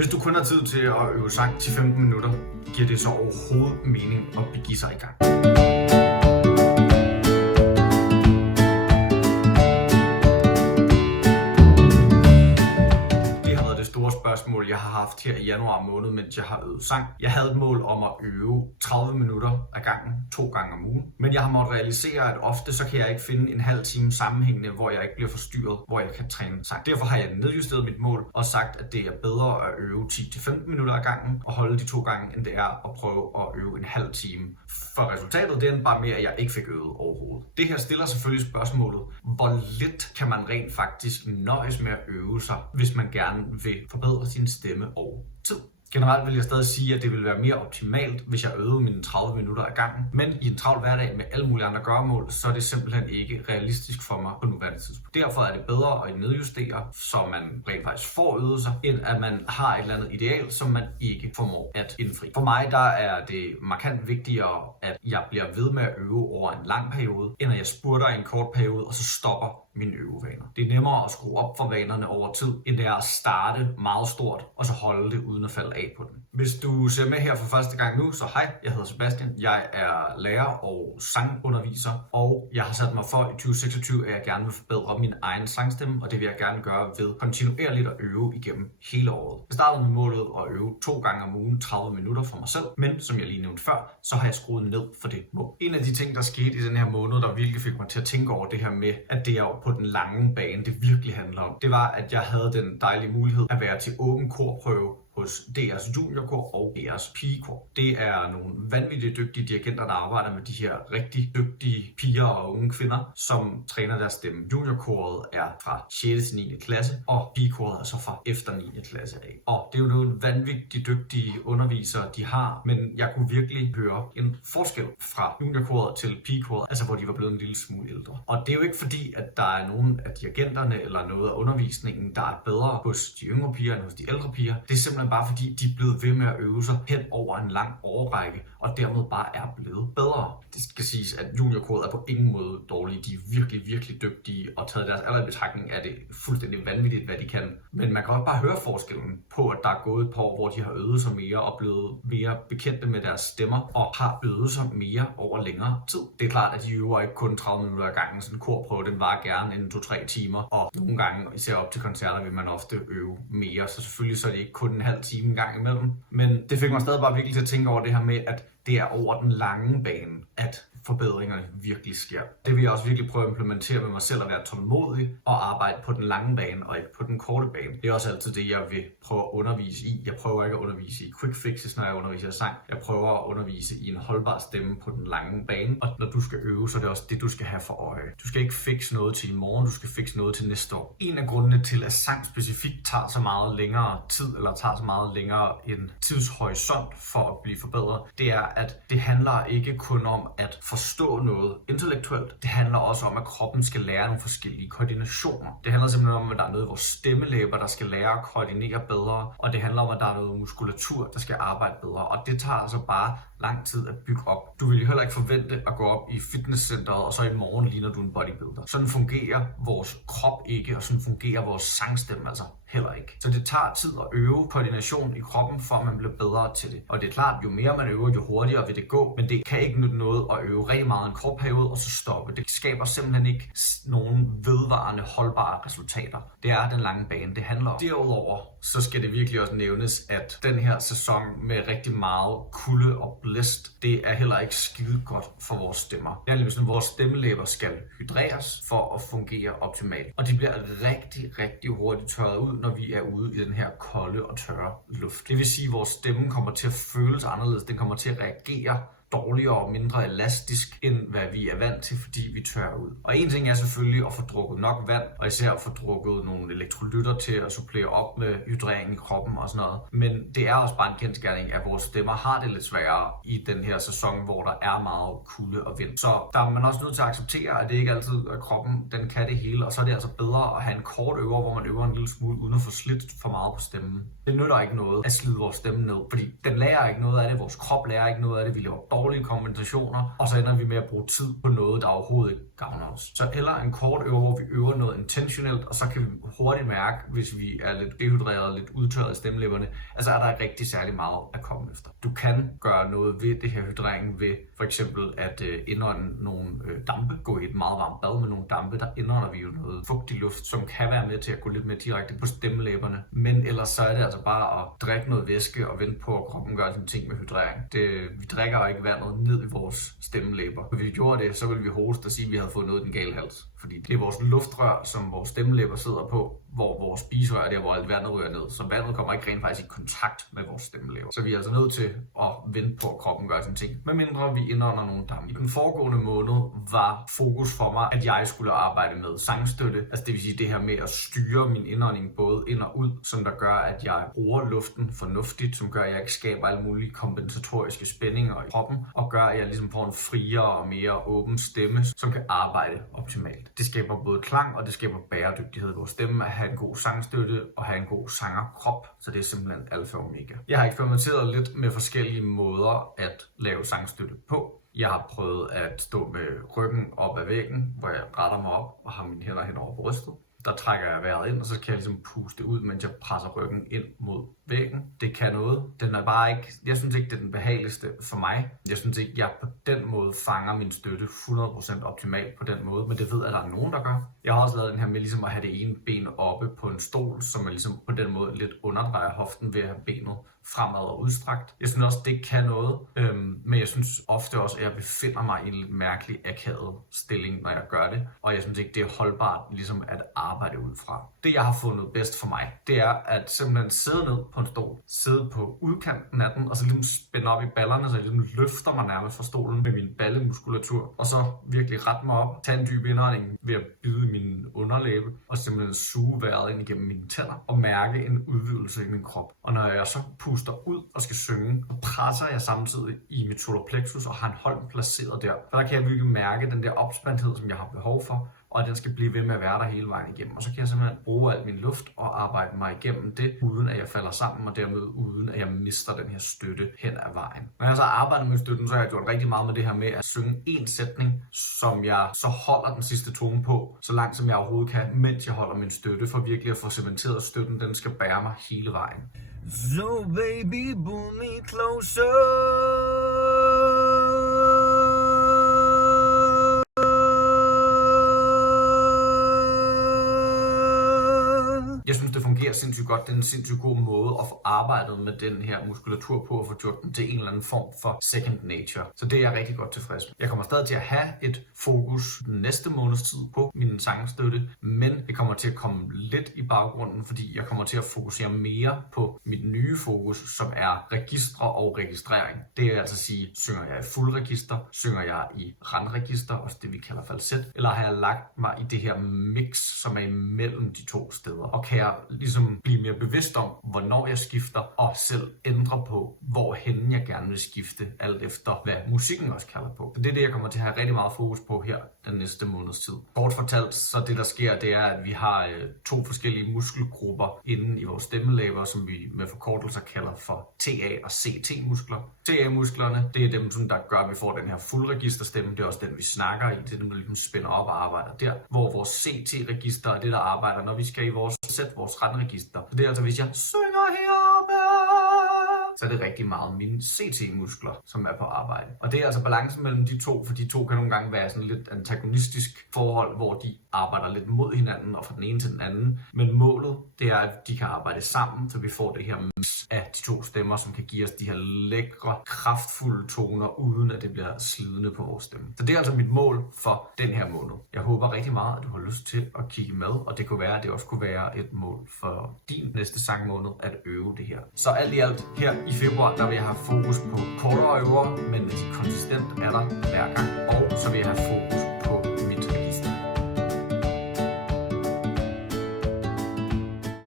Hvis du kun har tid til at øve sang til 15 minutter, giver det så overhovedet mening at begive sig i gang. Spørgsmål, jeg har haft her i januar måned, mens jeg har øvet sang. Jeg havde et mål om at øve 30 minutter ad gangen, 2 gange om ugen. Men jeg har måttet realisere, at ofte så kan jeg ikke finde en halv time sammenhængende, hvor jeg ikke bliver forstyrret, hvor jeg kan træne sang. Derfor har jeg nedjusteret mit mål og sagt, at det er bedre at øve 10-15 minutter ad gangen og holde de 2 gange, end det er at prøve at øve en halv time. For resultatet det er bare mere, at jeg ikke fik øvet overhovedet. Det her stiller selvfølgelig spørgsmålet, hvor lidt kan man rent faktisk nøjes med at øve sig, hvis man gerne vil forbedre sin stemme over tid. Generelt vil jeg stadig sige, at det ville være mere optimalt, hvis jeg øvede mine 30 minutter ad gangen. Men i en travl hverdag med alle mulige andre gøremål, så er det simpelthen ikke realistisk for mig på nuværende tidspunkt. Derfor er det bedre at nedjustere, så man rent faktisk får øvet sig, end at man har et eller andet ideal, som man ikke formår at indfri. For mig der er det markant vigtigere, at jeg bliver ved med at øve over en lang periode, end at jeg spurter i en kort periode, og så stopper mine øvevaner. Det er nemmere at skrue op for vanerne over tid, end det er at starte meget stort, og så holde det uden at falde af på den. Hvis du ser med her for første gang nu, så hej, jeg hedder Sebastian. Jeg er lærer og sangunderviser, og jeg har sat mig for i 2026, at jeg gerne vil forbedre min egen sangstemme, og det vil jeg gerne gøre ved kontinuerligt at øve igennem hele året. Jeg startede med målet at øve 2 gange om ugen 30 minutter for mig selv, men som jeg lige nævnte før, så har jeg skruet ned for det mål. En af de ting, der skete i den her måned, der virkelig fik mig til at tænke over det her med, at det er på den lange bane, det virkelig handler om, det var, at jeg havde den dejlige mulighed at være til åben korprøve hos DR's juniorkor og DR's pigekor. Det er nogle vanvittigt dygtige dirigenter, der arbejder med de her rigtig dygtige piger og unge kvinder, som træner deres stemme. Juniorkoret er fra 6. til 9. klasse, og pigekoret er så fra efter 9. klasse af. Og det er jo nogle vanvittigt dygtige undervisere, de har, men jeg kunne virkelig høre en forskel fra juniorkoret til pigekoret, altså hvor de var blevet en lille smule ældre. Og det er jo ikke fordi, at der er nogen af dirigenterne eller noget af undervisningen, der er bedre hos de yngre piger end hos de ældre piger. Det er simpelthen bare fordi, de er blevet ved med at øve sig hen over en lang årrække, og dermed bare er blevet bedre. Det skal siges, at juniorkoret er på ingen måde dårlige. De er virkelig, virkelig dygtige, og taget deres alder i betragtning er det fuldstændig vanvittigt, hvad de kan. Men man kan også bare høre forskellen på, at der er gået et par år, hvor de har øvet sig mere og blevet mere bekendte med deres stemmer, og har øvet sig mere over længere tid. Det er klart, at de øver ikke kun 30 minutter ad gangen. Sådan en korprøve, den varer gerne en 2-3 timer, og nogle gange, især op til koncerter, vil man ofte øve mere. Så selvfølgelig så er det ikke kun en halv time en gang imellem. Men det fik mig stadig bare virkelig til at tænke over det her med, at det er over den lange bane, at forbedringerne virkelig sker. Det vil jeg også virkelig prøve at implementere med mig selv, at være tålmodig og arbejde på den lange bane og ikke på den korte bane. Det er også altid det, jeg vil prøve at undervise i. Jeg prøver ikke at undervise i quick fixes, når jeg underviser i sang. Jeg prøver at undervise i en holdbar stemme på den lange bane. Og når du skal øve, så er det også det, du skal have for øje. Du skal ikke fixe noget til i morgen, du skal fixe noget til næste år. En af grundene til, at sang specifikt tager så meget længere tid, eller tager så meget længere en tidshorisont for at blive forbedret, det er, at det handler ikke kun om at forstå noget intellektuelt. Det handler også om, at kroppen skal lære nogle forskellige koordinationer. Det handler simpelthen om, at der er noget i vores stemmelæber, der skal lære at koordinere bedre, og det handler om, at der er noget muskulatur, der skal arbejde bedre, og det tager altså bare lang tid at bygge op. Du vil jo heller ikke forvente at gå op i fitnesscenteret, og så i morgen ligner du en bodybuilder. Sådan fungerer vores krop ikke, og sådan fungerer vores sangstemme altså heller ikke. Så det tager tid at øve koordination i kroppen, for at man bliver bedre til det. Og det er klart, jo mere man øver, jo hurtigere vil det gå, men det kan ikke nytte noget at øve rigtig meget en kort periode, og så stoppe. Det skaber simpelthen ikke nogen vedvarende, holdbare resultater. Det er den lange bane, det handler om. Derudover, så skal det virkelig også nævnes, at den her sæson med rigtig meget kulde og blæst, det er heller ikke skide godt for vores stemmer. Det er nemlig sådan, at vores stemmelæber skal hydreres for at fungere optimalt. Og de bliver rigtig, rigtig hurtigt tørret ud, når vi er ude i den her kolde og tørre luft. Det vil sige, at vores stemme kommer til at føles anderledes. Den kommer til at reagere dårligere og mindre elastisk, end hvad vi er vant til, fordi vi tørrer ud. Og en ting er selvfølgelig at få drukket nok vand, og især at få drukket nogle elektrolytter til at supplere op med hydrering i kroppen og sådan noget. Men det er også bare en kendsgerning, at vores stemmer har det lidt sværere i den her sæson, hvor der er meget kulde og vind. Så der er man også nødt til at acceptere, at det ikke altid er kroppen, den kan det hele, og så er det altså bedre at have en kort øver, hvor man øver en lille smule, uden at få slidt for meget på stemmen. Det nytter ikke noget at slide vores stemme ned, fordi den lærer ikke noget af det, vores krop lærer ikke noget af det, vi laver dårlige kompensationer, og så ender vi med at bruge tid på noget, der overhovedet ikke gavner os. Så eller en kort øver, hvor vi øver noget intentionelt, og så kan vi hurtigt mærke, hvis vi er lidt dehydreret, lidt udtørret i stemmelæberne, altså er der ikke rigtig særlig meget at komme efter. Du kan gøre noget ved det her hydrering ved for eksempel at indånde nogle dampe, gå i et meget varmt bad med nogle dampe, der indånder vi jo noget fugtig luft, som kan være med til at gå lidt mere direkte på stemmelæberne. Men ellers så er det altså bare at drikke noget væske og vente på, at kroppen gør sine ting med hydrering. Vi drikker jo ikke vandet ned i vores stemmelæber. Hvis vi gjorde det, så ville vi hoste og sige, at vi havde fået noget i den gale hals. Fordi det er vores luftrør, som vores stemmelæber sidder på, hvor vores spiserør er der, hvor alt vandet ryger ned. Så vandet kommer ikke rent faktisk i kontakt med vores stemmelæber. Så vi er altså nødt til at vente på, at kroppen gør sin ting. Medmindre vi indånder nogle dampe. I den foregående måned var fokus for mig, at jeg skulle arbejde med sangstøtte. Altså det vil sige det her med at styre min indånding både ind og ud, som der gør, at jeg bruger luften fornuftigt, som gør, at jeg ikke skaber alle mulige kompensatoriske spændinger i kroppen, og gør, at jeg ligesom får en friere og mere åben stemme, som kan arbejde optimalt. Det skaber både klang, og det skaber bæredygtighed i vores stemme, at have en god sangstøtte og have en god sangerkrop. Så det er simpelthen alfa og omega. Jeg har eksperimenteret lidt med forskellige måder at lave sangstøtte på. Jeg har prøvet at stå med ryggen op ad væggen, hvor jeg retter mig op og har mine hænder hen over brystet. Der trækker jeg vejret ind, og så kan jeg ligesom puste ud, mens jeg presser ryggen ind mod væggen. Det kan noget. Den er bare ikke, jeg synes ikke, det er den behageligste for mig. Jeg synes ikke, jeg på den måde fanger min støtte 100% optimalt på den måde, men det ved jeg, at der er nogen, der gør. Jeg har også lavet den her med ligesom at have det ene ben oppe på en stol, så man ligesom på den måde lidt underdrejer hoften ved at have benet fremad og udstrakt. Jeg synes også, det kan noget, men jeg synes ofte også, at jeg befinder mig i en lidt mærkelig akavet stilling, når jeg gør det, og jeg synes ikke, det er holdbart ligesom at arbejde ud fra. Det, jeg har fundet bedst for mig, det er at simpelthen sidde ned på en stol, sidde på udkanten af den, og så ligesom spænde op i ballerne, så jeg ligesom løfter mig nærmest fra stolen med min ballemuskulatur, og så virkelig rette mig op, tage en dyb indånding ved at bide min underlæbe, og simpelthen suge vejret ind igennem mine tænder, og mærke en udvidelse i min krop. Og når jeg så puster ud og skal synge, så presser jeg samtidig i mit solar plexus og har en hånd placeret der. For der kan jeg virkelig mærke den der opspændthed, som jeg har behov for, og at den skal blive ved med at være der hele vejen igennem. Og så kan jeg simpelthen bruge al min luft og arbejde mig igennem det, uden at jeg falder sammen, og dermed uden at jeg mister den her støtte hen ad vejen. Når jeg så arbejder med støtten, så har jeg gjort rigtig meget med det her med at synge en sætning, som jeg så holder den sidste tone på, så langt som jeg overhovedet kan, mens jeg holder min støtte, for virkelig at få cementeret støtten. Den skal bære mig hele vejen. So baby, pull me closer. Jeg synes, det fungerer sindssygt godt. Det er en sindssygt god måde at få arbejdet med den her muskulatur på og få gjort den til en eller anden form for second nature. Så det er jeg rigtig godt tilfreds med. Jeg kommer stadig til at have et fokus den næste måneds tid på min sangstøtte, men det kommer til at komme lidt i baggrunden, fordi jeg kommer til at fokusere mere på mit nye fokus, som er registre og registrering. Det er altså at sige, synger jeg i fuld register, synger jeg i randregister, også det vi kalder falset, eller har jeg lagt mig i det her mix, som er imellem de to steder, og kan jeg ligesom blive mere bevidst om, hvornår jeg skifter, og selv ændre på, hvorhen jeg gerne vil skifte, alt efter hvad musikken også kalder på. Så det er det, jeg kommer til at have rigtig meget fokus på her den næste måneds tid. Kort fortalt, så det der sker, det er, at vi har to forskellige muskelgrupper inde i vores stemmelæber, som vi med forkortelser kalder for TA og CT-muskler. TA-musklerne, det er dem, som der gør, at vi får den her fuldregisterstemme. Det er også den, vi snakker i. Det er dem, der ligesom spænder op og arbejder der. Hvor vores CT-register er det, der arbejder, når vi skal i vores randregister. Så det er altså, hvis jeg synger heroppe, så er det rigtig meget mine CT-muskler, som er på arbejde. Og det er altså balancen mellem de to, for de to kan nogle gange være sådan lidt antagonistisk forhold, hvor de arbejder lidt mod hinanden og fra den ene til den anden. Men målet, det er, at de kan arbejde sammen, så vi får det her mix af de to stemmer, som kan give os de her lækre, kraftfulde toner, uden at det bliver slidende på vores stemme. Så det er altså mit mål for den her måned. Jeg håber rigtig meget, at du har lyst til at kigge med, og det kunne være, at det også kunne være et mål for din næste sangmåned at øve det her. Så alt i alt her i februar, der vil jeg have fokus på kortere øver, men konsistent er der hver gang, og så vil jeg have fokus